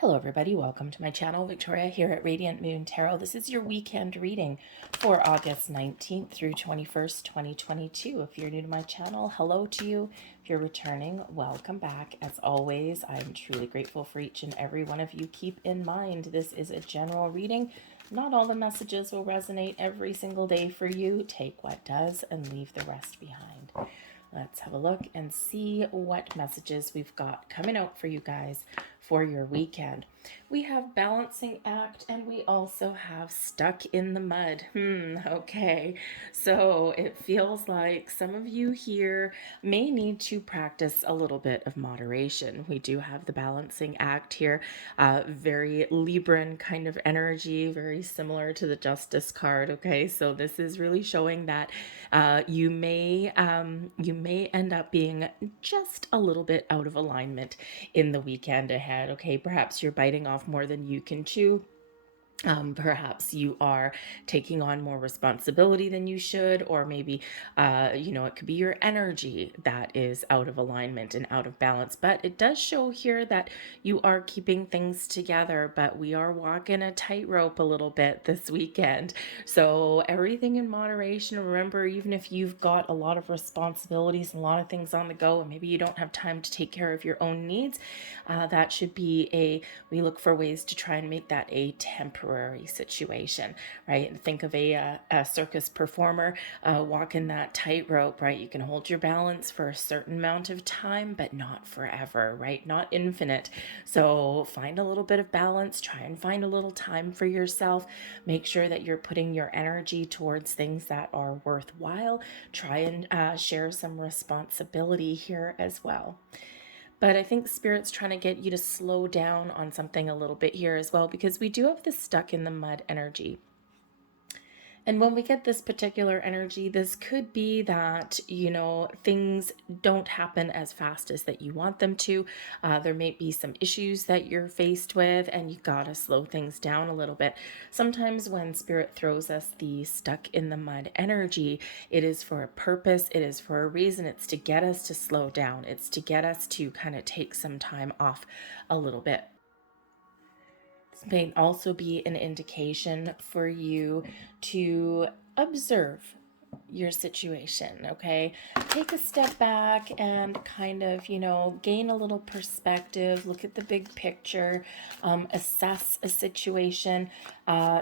Hello everybody, welcome to my channel. Victoria here at Radiant Moon Tarot. This is your weekend reading for August 19th through 21st, 2022. If you're new to my channel, hello to you. If you're returning, welcome back. As always, I'm truly grateful for each and every one of you. Keep in mind, this is a general reading. Not all the messages will resonate every single day for you. Take what does and leave the rest behind. Let's have a look and see what messages we've got coming out for you guys for your weekend. We have balancing act and we also have stuck in the mud. Okay. So it feels like some of you here may need to practice a little bit of moderation. We do have the balancing act here, very Libran kind of energy, very similar to the Justice card. Okay. So this is really showing that you may end up being just a little bit out of alignment in the weekend ahead. Okay, perhaps you're biting off more than you can chew. Perhaps you are taking on more responsibility than you should, or maybe, it could be your energy that is out of alignment and out of balance. But it does show here that you are keeping things together, but we are walking a tightrope a little bit this weekend. So everything in moderation. Remember, even if you've got a lot of responsibilities and a lot of things on the go, and maybe you don't have time to take care of your own needs, that should be we look for ways to try and make that a temporary situation, right? And think of a circus performer walking that tightrope, right? You can hold your balance for a certain amount of time, but not forever, right? Not infinite. So find a little bit of balance, try and find a little time for yourself. Make sure that you're putting your energy towards things that are worthwhile. Try and share some responsibility here as well. But I think Spirit's trying to get you to slow down on something a little bit here as well, because we do have this stuck in the mud energy. And when we get this particular energy, this could be that, things don't happen as fast as that you want them to. There may be some issues that you're faced with, and you gotta slow things down a little bit. Sometimes when Spirit throws us the stuck in the mud energy, it is for a purpose, it is for a reason. It's to get us to slow down. It's to get us to kind of take some time off a little bit. This may also be an indication for you to observe your situation, okay? Take a step back and kind of, gain a little perspective, look at the big picture, assess a situation,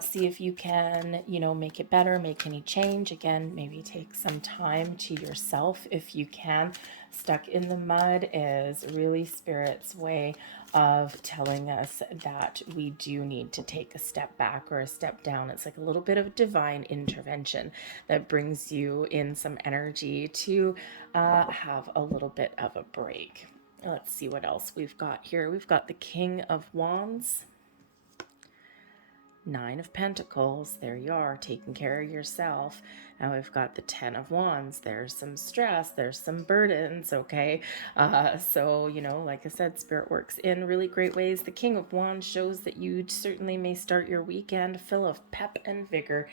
see if you can, make it better, make any change. Again, maybe take some time to yourself if you can. Stuck in the mud is really Spirit's way of telling us that we do need to take a step back or a step down. It's like a little bit of divine intervention that brings you in some energy to have a little bit of a break. Let's see what else we've got here. We've got the King of Wands, Nine of Pentacles. There you are, taking care of yourself. Now we've got the Ten of Wands. There's some stress, there's some burdens, okay? So, like I said, Spirit works in really great ways. The King of Wands shows that you certainly may start your weekend full of pep and vigor,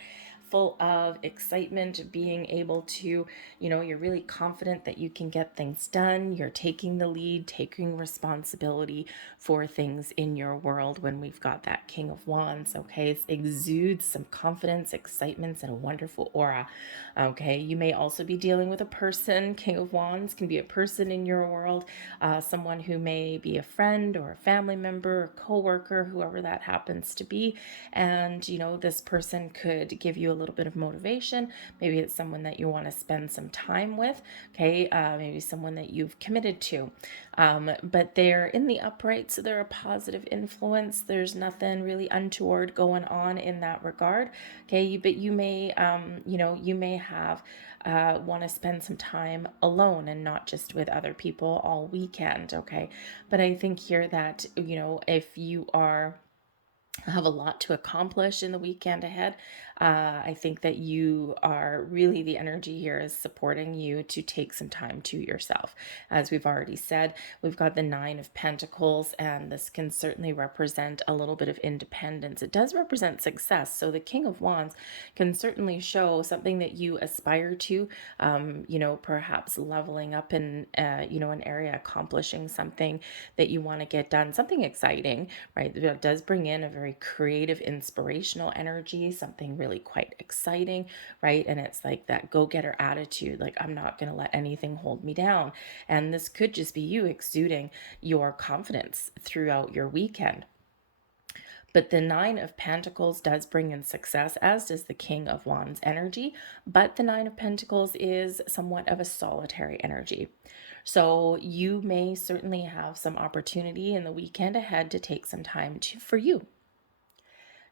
full of excitement, being able to, you're really confident that you can get things done. You're taking the lead, taking responsibility for things in your world when we've got that King of Wands, okay? It exudes some confidence, excitement, and a wonderful aura, okay? You may also be dealing with a person. King of Wands can be a person in your world, someone who may be a friend or a family member, a co-worker, whoever that happens to be. And, this person could give you a little bit of motivation. Maybe it's someone that you want to spend some time with, okay? Maybe someone that you've committed to. But they're in the upright, so they're a positive influence. There's nothing really untoward going on in that regard, okay? But you may, you may have want to spend some time alone and not just with other people all weekend, okay? But I think here that, if you have a lot to accomplish in the weekend ahead, I think that you are really, the energy here is supporting you to take some time to yourself. As we've already said, we've got the Nine of Pentacles, and this can certainly represent a little bit of independence. It does represent success. So the King of Wands can certainly show something that you aspire to, perhaps leveling up in, an area, accomplishing something that you want to get done, something exciting, right? That does bring in a very creative, inspirational energy, something really quite exciting, right? And it's like that go-getter attitude, like, I'm not going to let anything hold me down. And this could just be you exuding your confidence throughout your weekend. But the Nine of Pentacles does bring in success, as does the King of Wands energy. But the Nine of Pentacles is somewhat of a solitary energy. So you may certainly have some opportunity in the weekend ahead to take some time for you,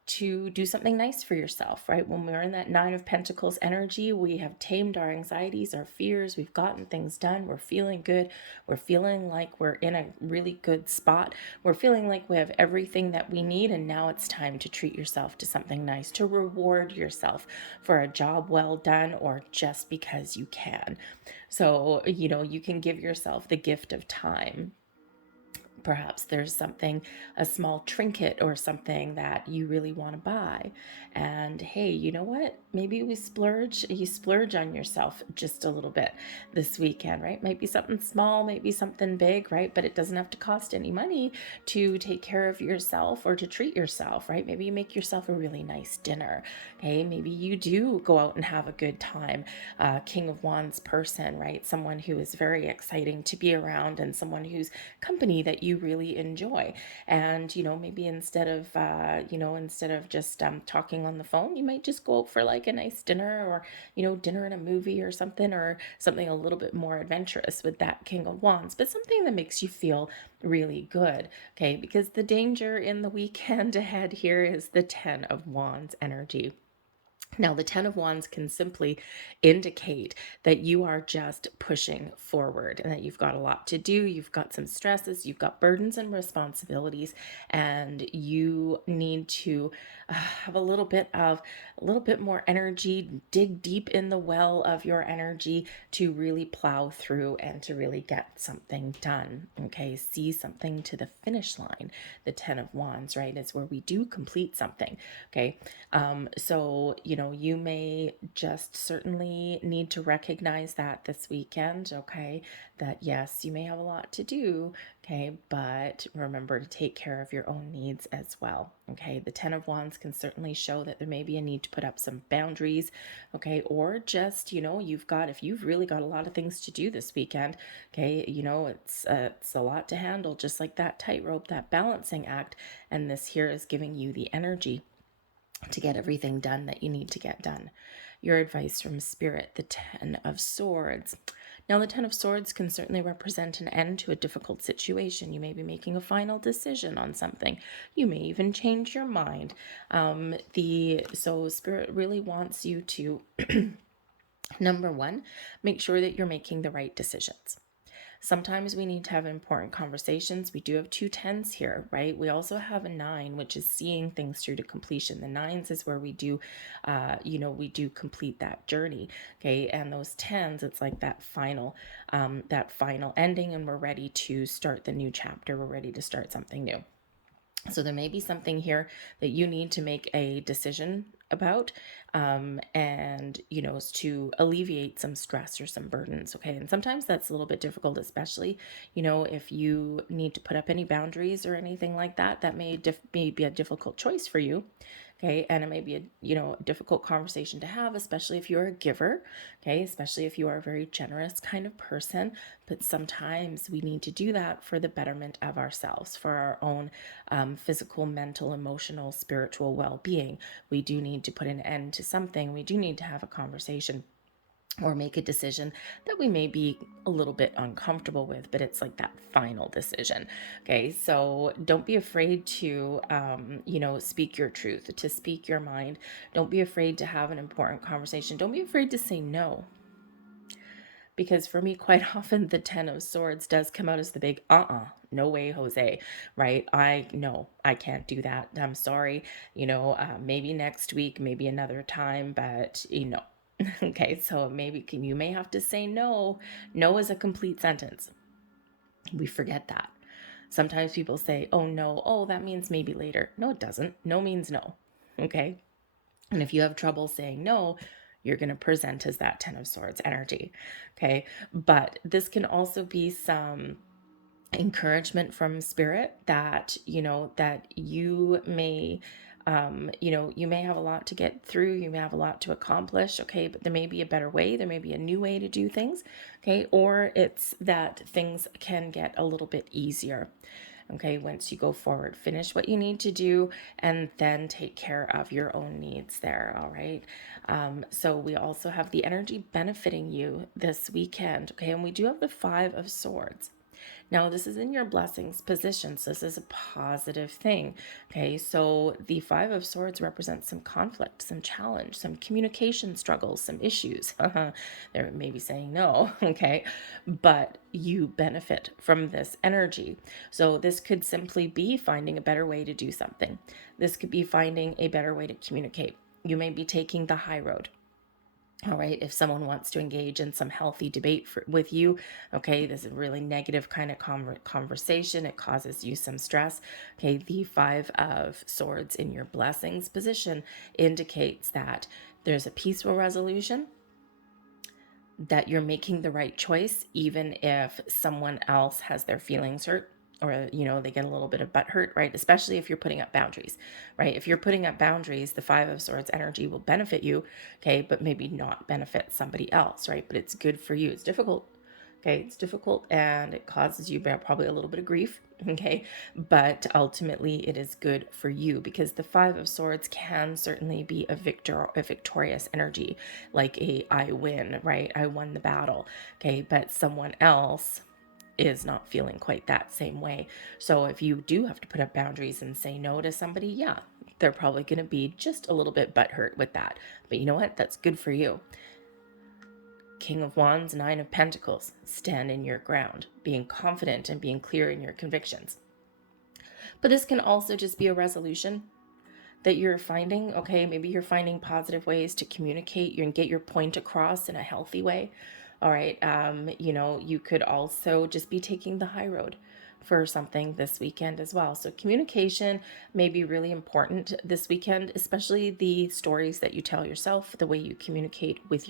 to do something nice for yourself, right? When we're in that Nine of Pentacles energy, we have tamed our anxieties, our fears, we've gotten things done, we're feeling good, we're feeling like we're in a really good spot, we're feeling like we have everything that we need, and now it's time to treat yourself to something nice, to reward yourself for a job well done, or just because you can. So, you can give yourself the gift of time. Perhaps there's something, a small trinket or something that you really want to buy. And hey, you know what? Maybe you splurge on yourself just a little bit this weekend, right? Might be something small, maybe something big, right? But it doesn't have to cost any money to take care of yourself or to treat yourself, right? Maybe you make yourself a really nice dinner. Okay, maybe you do go out and have a good time. King of Wands person, right? Someone who is very exciting to be around, and someone whose company that you really enjoy. And maybe instead of just talking on the phone, you might just go out for like a nice dinner, or dinner and a movie or something a little bit more adventurous with that King of Wands, but something that makes you feel really good. Okay, because the danger in the weekend ahead here is the Ten of Wands energy. Now, the Ten of Wands can simply indicate that you are just pushing forward and that you've got a lot to do. You've got some stresses, you've got burdens and responsibilities, and you need to have a little bit more energy, dig deep in the well of your energy to really plow through and to really get something done. Okay, see something to the finish line. The Ten of Wands, right, is where we do complete something. Okay, so you may just certainly need to recognize that this weekend, okay, that yes, you may have a lot to do, okay, but remember to take care of your own needs as well. Okay, the Ten of Wands can certainly show that there may be a need to put up some boundaries, okay, or just if you've really got a lot of things to do this weekend, okay, it's a lot to handle, just like that tightrope, that balancing act, and this here is giving you the energy to get everything done that you need to get done. Your advice from Spirit, the Ten of Swords. Now, the Ten of Swords can certainly represent an end to a difficult situation. You may be making a final decision on something. You may even change your mind. So Spirit really wants you to, number one, make sure that you're making the right decisions. Sometimes we need to have important conversations. We do have two tens here, right? We also have a 9, which is seeing things through to completion. The 9s is where we do, we do complete that journey, okay? And those 10s, it's like that final ending, and we're ready to start the new chapter. We're ready to start something new. So there may be something here that you need to make a decision about, and to alleviate some stress or some burdens. Okay, and sometimes that's a little bit difficult, especially if you need to put up any boundaries or anything like that. That may be a difficult choice for you. Okay, and it may be a difficult conversation to have, especially if you're a giver. Okay, especially if you are a very generous kind of person. But sometimes we need to do that for the betterment of ourselves, for our own physical, mental, emotional, spiritual well-being. We do need to put an end to something. We do need to have a conversation or make a decision that we may be a little bit uncomfortable with, but it's like that final decision. Okay, so don't be afraid to, speak your truth, to speak your mind. Don't be afraid to have an important conversation. Don't be afraid to say no. Because for me, quite often, the Ten of Swords does come out as the big no way, Jose, right? No, I can't do that. I'm sorry. Maybe next week, maybe another time, but okay, so maybe you may have to say no. No is a complete sentence. We forget that. Sometimes people say, oh no, oh, that means maybe later. No, it doesn't. No means no. Okay. And if you have trouble saying no, you're going to present as that Ten of Swords energy. Okay. But this can also be some encouragement from spirit that you may you may have a lot to get through, you may have a lot to accomplish, okay, but there may be a better way, there may be a new way to do things, okay, or it's that things can get a little bit easier. Okay, once you go forward, finish what you need to do and then take care of your own needs there. All right. So we also have the energy benefiting you this weekend. Okay, and we do have the Five of Swords. Now, this is in your blessings position, so this is a positive thing. Okay, so the Five of Swords represents some conflict, some challenge, some communication struggles, some issues. They're maybe saying no, okay, but you benefit from this energy. So this could simply be finding a better way to do something. This could be finding a better way to communicate. You may be taking the high road. All right, if someone wants to engage in some healthy debate with you, okay, this is a really negative kind of conversation. It causes you some stress. Okay, the Five of Swords in your blessings position indicates that there's a peaceful resolution, that you're making the right choice, even if someone else has their feelings hurt, or they get a little bit of butt hurt, right? Especially if you're putting up boundaries, right? If you're putting up boundaries, the Five of Swords energy will benefit you, okay, but maybe not benefit somebody else, right? But it's good for you. It's difficult, okay? It's difficult and it causes you probably a little bit of grief, okay? But ultimately it is good for you, because the Five of Swords can certainly be a victorious energy, like I win, right? I won the battle, okay? But someone else is not feeling quite that same way. So if you do have to put up boundaries and say no to somebody, yeah, they're probably going to be just a little bit butthurt with that. But you know what? That's good for you. King of Wands, Nine of Pentacles, stand in your ground, being confident and being clear in your convictions. But this can also just be a resolution that you're finding, okay, maybe you're finding positive ways to communicate and get your point across in a healthy way. All right. You could also just be taking the high road for something this weekend as well. So communication may be really important this weekend, especially the stories that you tell yourself, the way you communicate with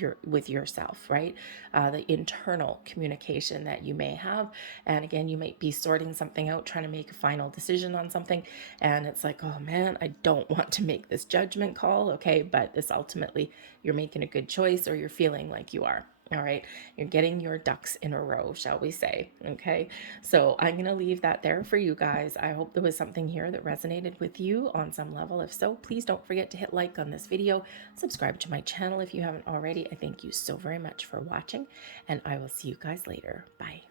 yourself, right? The internal communication that you may have. And again, you might be sorting something out, trying to make a final decision on something. And it's like, oh man, I don't want to make this judgment call. Okay. But this ultimately, you're making a good choice, or you're feeling like you are. All right, you're getting your ducks in a row, shall we say. Okay, so I'm going to leave that there for you guys. I hope there was something here that resonated with you on some level. If so, please don't forget to hit like on this video, subscribe to my channel if you haven't already. I thank you so very much for watching, and I will see you guys later. Bye.